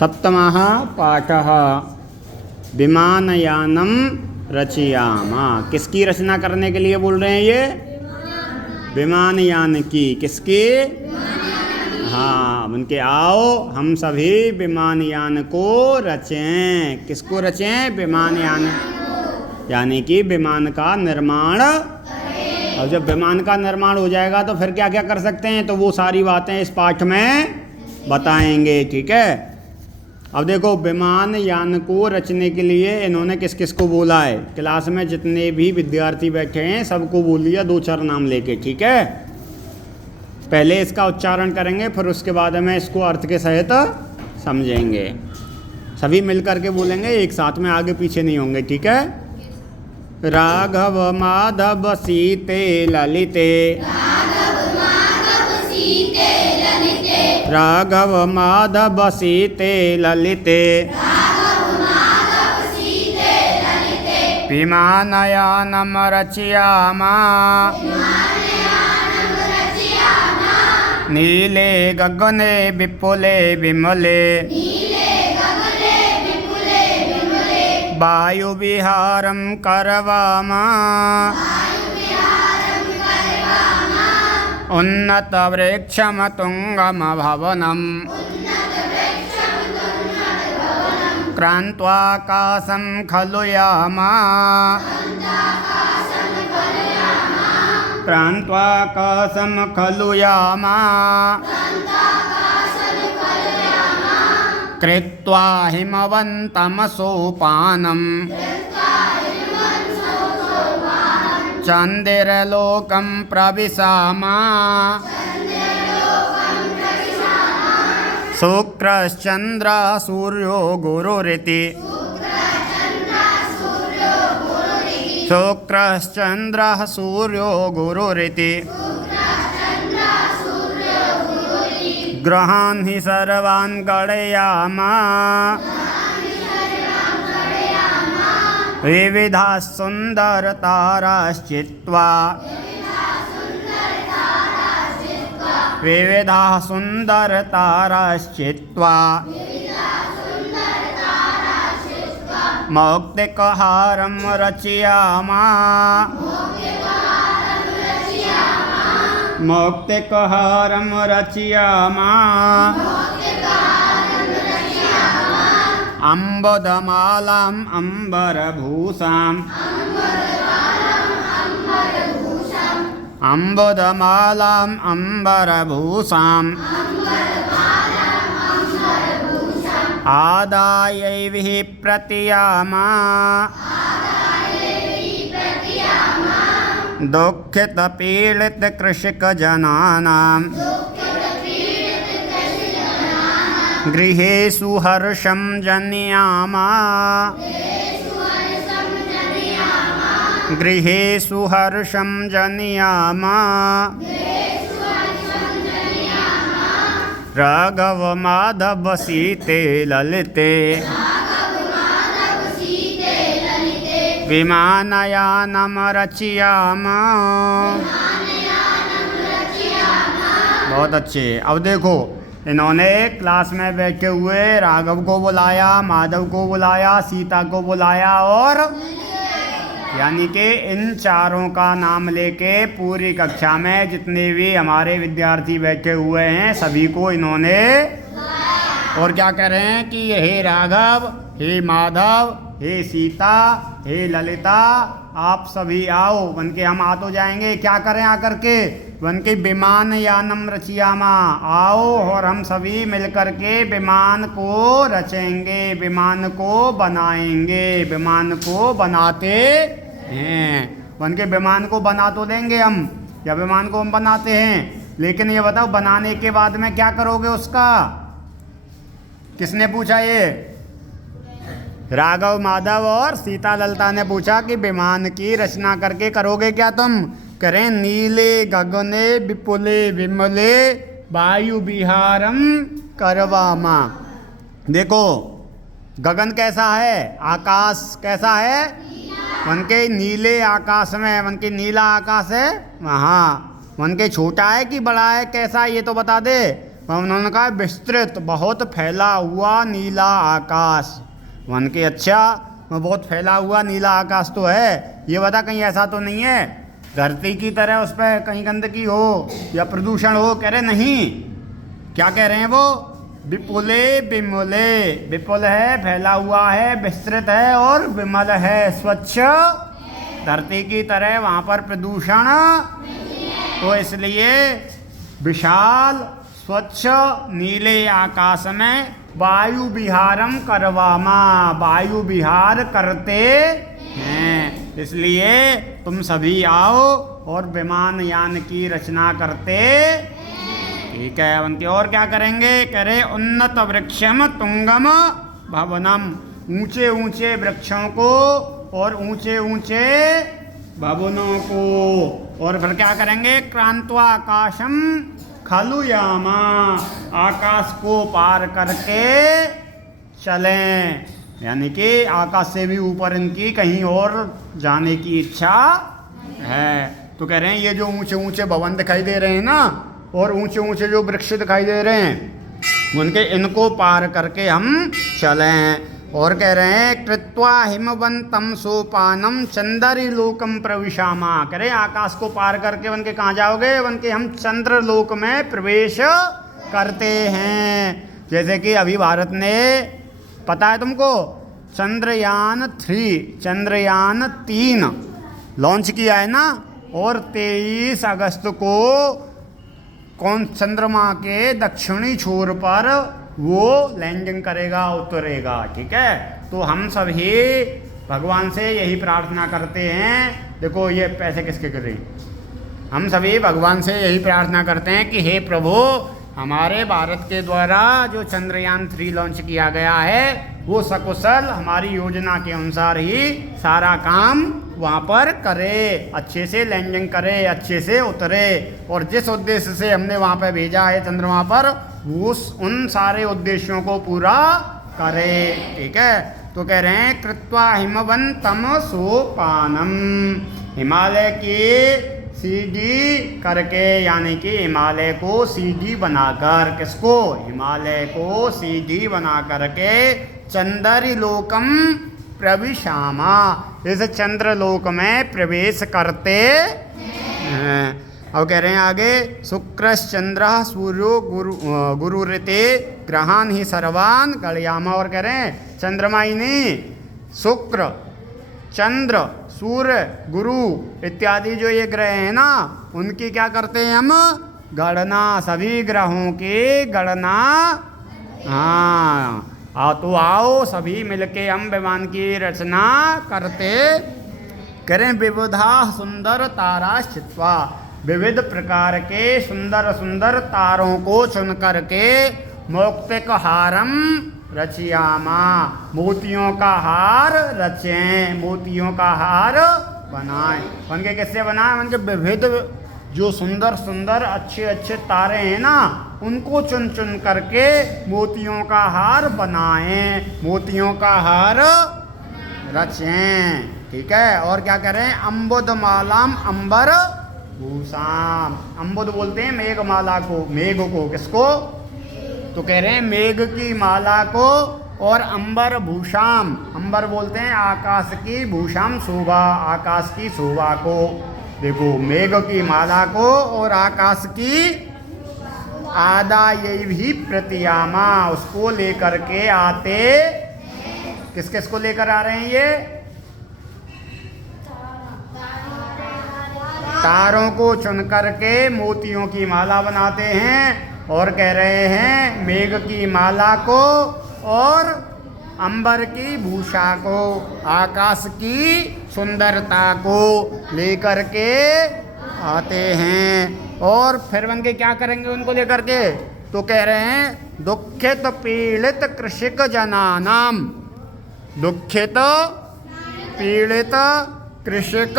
सप्तमः पाठः विमानयानं रचयामा। किसकी रचना करने के लिए बोल रहे हैं ये? विमानयान की। किसकी? हाँ, उनके आओ हम सभी विमानयान को रचें। किसको रचें? विमानयान, यानी कि विमान का निर्माण। और जब विमान का निर्माण हो जाएगा तो फिर क्या क्या कर सकते हैं, तो वो सारी बातें इस पाठ में बताएंगे। ठीक है, अब देखो विमान यान को रचने के लिए इन्होंने किस किस को बोला है। क्लास में जितने भी विद्यार्थी बैठे हैं सबको बोल लिया दो चार नाम लेके। ठीक है, पहले इसका उच्चारण करेंगे फिर उसके बाद में इसको अर्थ के सहित समझेंगे। सभी मिल करके बोलेंगे, एक साथ में, आगे पीछे नहीं होंगे। ठीक है। राघव माधव सीते ललिते, राघव माधव सीते ललिते, विमानयानं रचयामा, नीले गगने विपुले विमले, वायुविहारं करवामा, उन्नतवृक्षमतुङ्गं भवनं, क्रान्त्वाकाशं खलु यामा, क्रान्त्वाकाशं खलु यामा, कृत्वा हिमवन्तं सोपानं, चन्दिरलोकं प्रविशामा, शुक्रश्चन्द्रः सूर्यो गुरुरिति, शुक्रश्चन्द्रः सूर्यो गुरुरिति, ग्रहान् हि सर्वान् गणयामा, विविधाः सुन्दरताराश्चित्वा, विविधाः सुन्दरताराश्चित्वा, मौक्तिकहारं रचयामा, मौक्तिकहारं रचयामा, अम्बुदमालाम् अम्बरभूषाम्, अम्बुदमालाम् अम्बरभूषाम्, आदायैः प्रतीयामा, दुःखितपीडितकृषिकजनानां, गृहेषु हर्षं जनयामा, गृहेषु हर्षं जनयामा, राघव माधव सीते ललिते, विमानयानं रचयामा। बहुत अच्छे। अब देखो, इन्होंने क्लास में बैठे हुए राघव को बुलाया, माधव को बुलाया, सीता को बुलाया, और यानी कि इन चारों का नाम लेके पूरी कक्षा में जितने भी हमारे विद्यार्थी बैठे हुए हैं सभी को इन्होंने, और क्या कह रहे हैं कि हे राघव, हे माधव, हे सीता, हे ललिता, आप सभी आओ। बन के हम आ तो जाएंगे, क्या करें आकर के? बन के विमानयानं रचयामा, आओ और हम सभी मिलकर के विमान को रचेंगे, विमान को बनाएंगे, विमान को बनाते हैं। बन के विमान को बना तो देंगे हम, या विमान को हम बनाते हैं, लेकिन ये बताओ बनाने के बाद में क्या करोगे उसका? किसने पूछा ये? राघव माधव और सीता ललिता ने पूछा कि विमान की रचना करके करोगे क्या तुम? करें नीले गगने विपुले विमले, वायु विहारम करवामा। देखो गगन कैसा है, आकाश कैसा है? उनके नीले आकाश में, उनके नीला आकाश है वहाँ। उनके छोटा है कि बड़ा है, कैसा है ये तो बता दे। उन्होंने कहा विस्तृत, बहुत फैला हुआ नीला आकाश। वन के अच्छा, बहुत फैला हुआ नीला आकाश तो है, ये बता कहीं ऐसा तो नहीं है धरती की तरह उस पर कहीं गंदगी हो या प्रदूषण हो? कह रहे नहीं। क्या कह रहे हैं वो? विपुले विमले, विपुल है, फैला हुआ है, विस्तृत है, और विमल है, स्वच्छ धरती की तरह, वहाँ पर प्रदूषण। तो इसलिए विशाल स्वच्छ नीले आकाश में वायु विहारम करवामा, वायु विहार करते हैं, इसलिए तुम सभी आओ और विमान यान की रचना करते। ठीक है, उनके और क्या करेंगे? करे उन्नत वृक्षम तुंगम भवनम, ऊंचे ऊंचे वृक्षों को और ऊंचे ऊंचे भवनों को। और फिर क्या करेंगे? क्रांत्वा आकाशम खलुयामा, आकाश को पार करके चलें, यानी कि आकाश से भी ऊपर इनकी कहीं और जाने की इच्छा है। तो कह रहे हैं ये जो ऊंचे ऊंचे भवन दिखाई दे रहे हैं ना, और ऊंचे ऊंचे जो वृक्ष दिखाई दे रहे हैं, उनके इनको पार करके हम चलें। और कह रहे हैं कृत्वा हिमवंतम सोपानम चंद्री लोकम प्रविशामा, कह रहे आकाश को पार करके वन के कहाँ जाओगे? वन के हम चंद्र लोक में प्रवेश करते हैं। जैसे कि अभी भारत ने, पता है तुमको, चंद्रयान 3, चंद्रयान 3 लॉन्च किया है ना, और 23 अगस्त को कौन चंद्रमा के दक्षिणी छोर पर वो लैंडिंग करेगा, उतरेगा। ठीक है, तो हम सभी भगवान से यही प्रार्थना करते हैं। देखो ये पैसे किसके गिर रही, हम सभी भगवान से यही प्रार्थना करते हैं कि हे प्रभु, हमारे भारत के द्वारा जो चंद्रयान 3 लॉन्च किया गया है वो सकुशल हमारी योजना के अनुसार ही सारा काम वहाँ पर करे, अच्छे से लैंडिंग करे, अच्छे से उतरे, और जिस उद्देश्य से हमने वहाँ पर भेजा है चंद्रमा पर, वो उन सारे उद्देश्यों को पूरा करे। ठीक है, तो कह रहे हैं कृत्वा हिमवंतम सोपानम, हिमालय की सीढ़ी करके, यानी कि हिमालय को सीढ़ी बनाकर, किसको? हिमालय को सीढ़ी बना करके चंद्री लोकम प्रविशामा, इस चंद्रलोक में प्रवेश करते हैं। अब कह रहे हैं आगे शुक्रश्चंद्र सूर्यो गुरु ऋते ग्रहान ही सर्वान गणयामा, और कह रहे हैं चंद्रमा ही नहीं, शुक्र, चंद्र, सूर्य, गुरु इत्यादि जो ये ग्रह हैं ना, उनकी क्या करते हैं हम? गणना, सभी ग्रहों की गणना। हाँ, तो आओ सभी मिलके हम विमान की रचना करते करें। विविधा सुंदर तारा छित्वा, विविध प्रकार के सुंदर सुंदर तारों को चुन करके मौक्तिक हारम रचियामा, मोतियों का हार रचें, मोतियों का हार बनाएं। उनके किससे बनाएं? उनके विविध जो सुंदर सुंदर अच्छे अच्छे तारे हैं ना, उनको चुन चुन करके मोतियों का हार बनाएं, मोतियों का हार रचें। ठीक है, और क्या करें? अम्बुद मालाम अंबर भूषाम, अम्बुद बोलते हैं मेघमाला को, मेघ को, किसको? तो कह रहे हैं मेघ की माला को, और अंबर भूषाम, अंबर बोलते हैं आकाश की, भूषाम शोभा, आकाश की शोभा को। देखो मेघ की माला को और आकाश की आदा ये भी प्रतियामा, उसको लेकर के आते। किस किस को लेकर आ रहे हैं ये? तारों को चुन करके मोतियों की माला बनाते हैं, और कह रहे हैं मेघ की माला को और अंबर की भूषा को, आकाश की सुंदरता को लेकर के आते हैं। और फिर उनके क्या करेंगे उनको लेकर के? तो कह रहे हैं दुखित पीड़ित कृषक जनानाम, दुखित पीड़ित कृषक,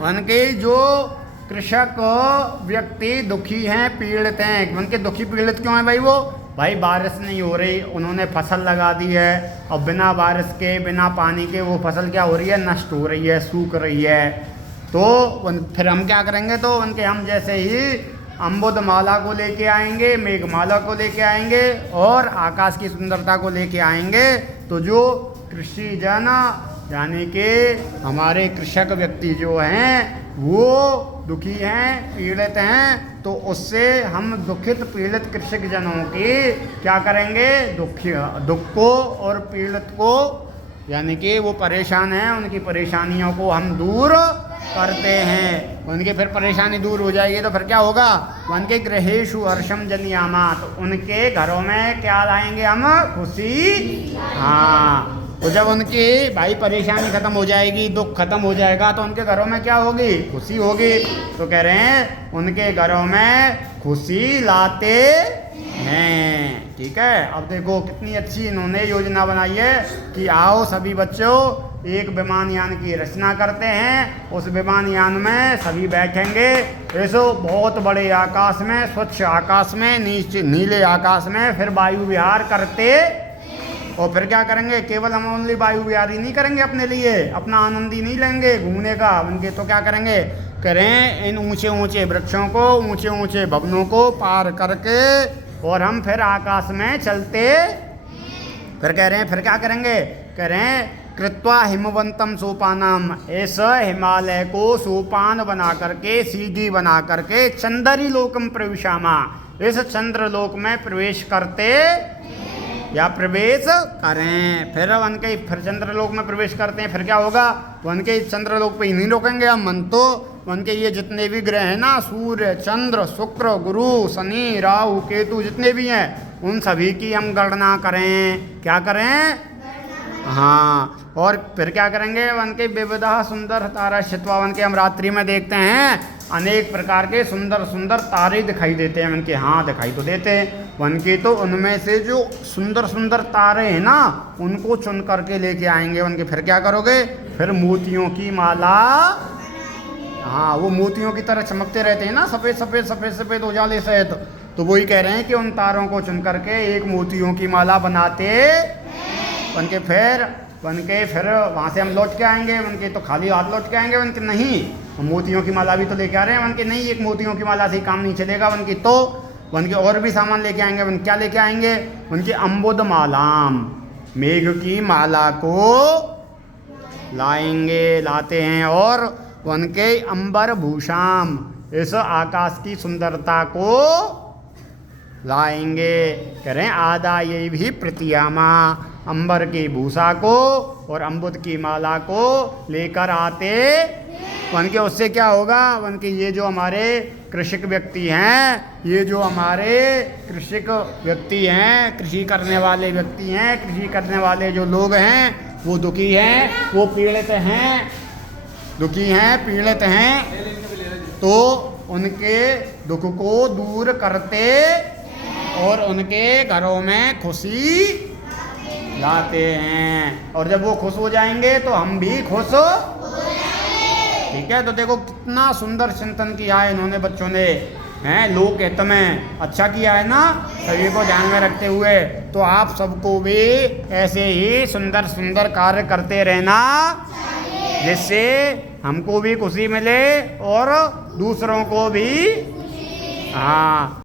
उनके जो कृषक व्यक्ति दुखी हैं, पीड़ित हैं। उनके दुखी पीड़ित क्यों हैं भाई? वो भाई बारिश नहीं हो रही, उन्होंने फसल लगा दी है, और बिना बारिश के, बिना पानी के वो फसल क्या हो रही है? नष्ट हो रही है, सूख रही है। तो फिर हम क्या करेंगे? तो उनके हम जैसे ही अम्बुद माला को लेके आएंगे, मेघमाला को लेके आएंगे और आकाश की सुंदरता को लेके आएंगे, तो जो कृषि जन यानी कि हमारे कृषक व्यक्ति जो हैं वो दुखी हैं, पीड़ित हैं, तो उससे हम दुखित पीड़ित कृषक जनों की क्या करेंगे, दुख को और पीड़ित को यानी कि वो परेशान हैं उनकी परेशानियों को हम दूर करते हैं। उनकी फिर परेशानी दूर हो जाएगी तो फिर क्या होगा, उनके गृहेषु हर्षम जनियामा, तो उनके घरों में क्या लाएंगे हम, खुशी। हाँ, तो जब उनकी भाई परेशानी खत्म हो जाएगी, दुख खत्म हो जाएगा, तो उनके घरों में क्या होगी, खुशी होगी। तो कह रहे हैं उनके घरों में खुशी लाते हैं। ठीक है, अब देखो कितनी अच्छी इन्होंने योजना बनाई है कि आओ सभी बच्चों एक विमानयान की रचना करते हैं, उस विमानयान में सभी बैठेंगे, ऐसो बहुत बड़े आकाश में, स्वच्छ आकाश में, नीले आकाश में फिर वायु विहार करते, और फिर क्या करेंगे, केवल हम ओनली वायु विहार ही नहीं करेंगे अपने लिए, अपना आनंद ही नहीं लेंगे घूमने का उनके, तो क्या करेंगे, करें इन ऊंचे ऊंचे वृक्षों को, ऊंचे ऊंचे भवनों को पार करके और हम फिर आकाश में चलते। फिर कह रहे हैं फिर क्या करेंगे, कह रहे हैं कृत्वा हिमवंतम सोपानम, ऐसा हिमालय को सोपान बना करके, सीढ़ी बना करके, चंद्री लोकम प्रविशामा, इस चंद्रलोक में प्रवेश करते या प्रवेश करें। फिर उनके फिर चंद्रलोक में प्रवेश करते हैं, फिर क्या होगा, उनके चंद्रलोक पे ही नहीं रोकेंगे हम, मन तो उनके ये जितने भी ग्रह हैं ना, सूर्य, चंद्र, शुक्र, गुरु, शनि, राहु, केतु जितने भी हैं, उन सभी की हम गणना करें। क्या करें, हाँ, और फिर क्या करेंगे, उनके विविधा सुंदर तारा छित्वा, उनके हम रात्रि में देखते हैं अनेक प्रकार के सुंदर सुंदर तारे दिखाई देते हैं उनके, हाँ दिखाई तो देते हैं उनके, तो उनमें से जो सुंदर सुंदर तारे हैं ना उनको चुन करके लेके आएंगे उनके। फिर क्या करोगे, फिर मोतियों की माला, हाँ वो मोतियों की तरह चमकते रहते हैं ना, सफ़ेद सफ़ेद सफ़ेद सफ़ेद उजाले सहित, तो वही कह रहे हैं कि उन तारों को चुन करके एक मोतियों की माला बनाते उनके, फिर वहाँ से हम लौट के आएंगे उनके, तो खाली हाथ लौट के आएंगे उनके, नहीं मोतियों की माला भी तो लेके आ रहे हैं उनके, नहीं एक मोतियों की माला से ही काम नहीं चलेगा उनकी, तो उनके और भी सामान लेके आएंगे। उनके क्या लेके आएंगे, उनकी अम्बुद मालाम, मेघ की माला को लाएंगे, लाते हैं, और उनके अंबर भूषाम, इस आकाश की सुंदरता को लाएंगे। कह रहे हैं आदा ये भी प्रतियामा, अंबर की भूषा को और अम्बुद की माला को लेकर आते उनके, उससे क्या होगा, उनके ये जो हमारे कृषक व्यक्ति हैं, ये जो हमारे कृषक व्यक्ति हैं, कृषि करने वाले व्यक्ति हैं, कृषि करने वाले जो लोग हैं वो दुखी हैं, वो पीड़ित हैं, दुखी हैं, पीड़ित हैं, तो उनके दुख को दूर करते और उनके घरों में खुशी लाते हैं, और जब वो खुश हो जाएंगे तो हम भी खुश हो जाएंगे। ठीक है, तो देखो कितना सुंदर चिंतन किया है इन्होंने बच्चों ने, हैं लोक हित में, अच्छा किया है ना, सभी को ध्यान में रखते हुए। तो आप सबको भी ऐसे ही सुंदर सुंदर कार्य करते रहना, जिससे हमको भी खुशी मिले और दूसरों को भी, हाँ।